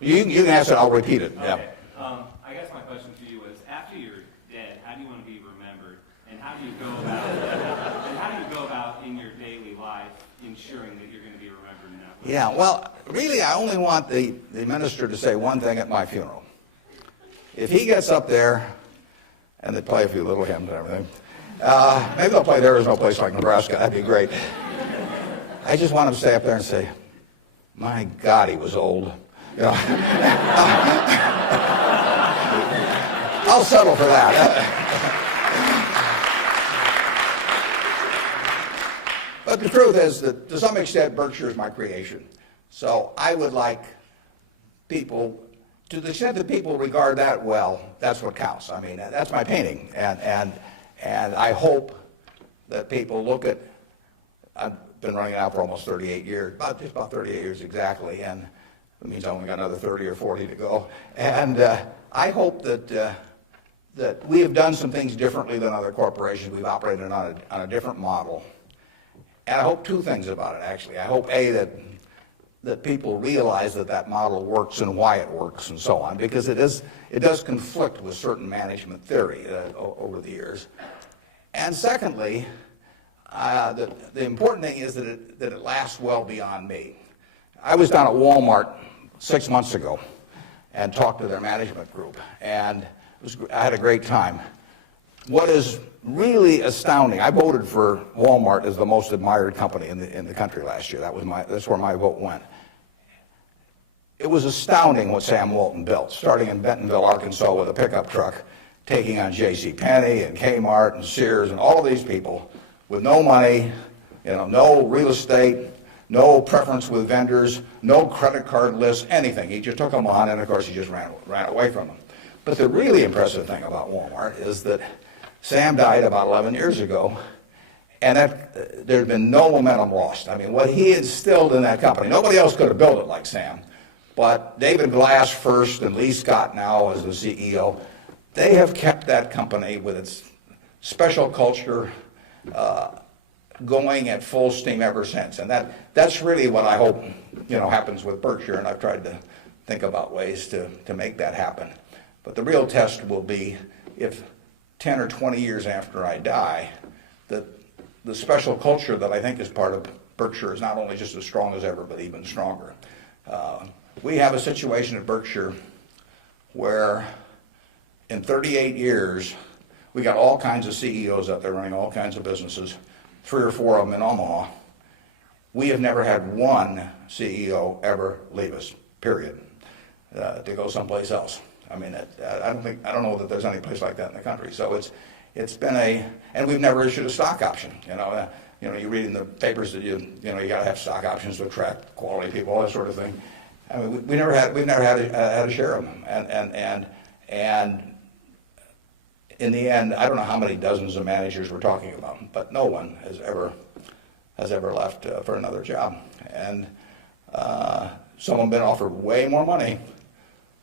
You can ask it, I'll repeat it. Okay. Yeah. I guess my question to you is, after you're dead, how do you want to be remembered, and how do you go about in your daily life ensuring that you're going to be remembered in that way? Yeah, well, really, I only want the minister to say one thing at my funeral. If he gets up there, and they play a few little hymns and everything, maybe they'll play There Is No Place Like Nebraska. That'd be great. I just want him to stay up there and say, my God, he was old. You know, I'll settle for that. But the truth is that, to some extent, Berkshire is my creation. So I would like people, to the extent that people regard that well, that's what counts. I mean, that's my painting. And I hope that people look at, I've been running now for almost 38 years, just about 38 years exactly, and it means I only got another 30 or 40 to go. And I hope that we have done some things differently than other corporations. We've operated on a different model. And I hope two things about it, actually. I hope, A, that people realize that model works and why it works and so on, because it does conflict with certain management theory over the years. And secondly, the important thing is that it lasts well beyond me. I was down at Walmart 6 months ago and talked to their management group, and I had a great time. What is really astounding, I voted for Walmart as the most admired company in the country last year. That's where my vote went. It was astounding what Sam Walton built, starting in Bentonville, Arkansas with a pickup truck, taking on J.C. Penney and Kmart and Sears and all of these people with no money, no real estate, no preference with vendors, no credit card list, anything. He just took them on, and of course he just ran away from them. But the really impressive thing about Walmart is that Sam died about 11 years ago, and there had been no momentum lost. I mean, what he instilled in that company, nobody else could have built it like Sam, but David Glass first and Lee Scott now as the CEO, they have kept that company with its special culture going at full steam ever since. And that's really what I hope happens with Berkshire, and I've tried to think about ways to make that happen. But the real test will be if 10 or 20 years after I die, that the special culture that I think is part of Berkshire is not only just as strong as ever, but even stronger. We have a situation at Berkshire where in 38 years, we got all kinds of CEOs out there running all kinds of businesses, 3 or 4 of them in Omaha. We have never had one CEO ever leave us, period, to go someplace else. I mean, I don't know that there's any place like that in the country. So it's been and we've never issued a stock option. You read in the papers that you got to have stock options to attract quality people, all that sort of thing. I mean, we've never had a share of them, and in the end, I don't know how many dozens of managers we're talking about, but no one has ever left for another job, and some have been offered way more money.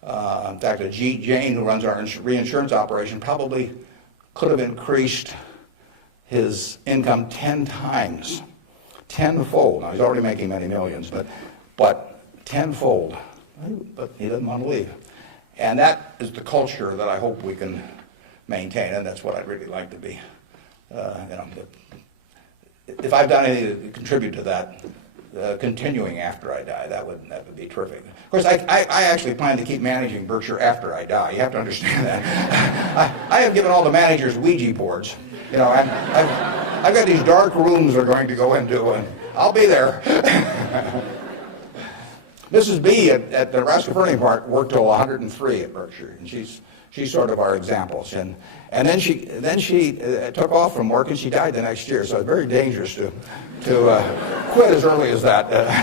In fact, Ajit Jain, who runs our reinsurance operation, probably could have increased his income 10 times, tenfold. Now, he's already making many millions, but tenfold. But he doesn't want to leave. And that is the culture that I hope we can maintain, and that's what I'd really like to be. If I've done anything to contribute to that, continuing after I die, that would be terrific. Of course, I actually plan to keep managing Berkshire after I die. You have to understand that. I have given all the managers Ouija boards. I've got these dark rooms they're going to go into, and I'll be there. Mrs. B at the Nebraska Furniture Park worked till 103 at Berkshire, and she's sort of our examples. And then she took off from work, and she died the next year. So it's very dangerous to quit as early as that.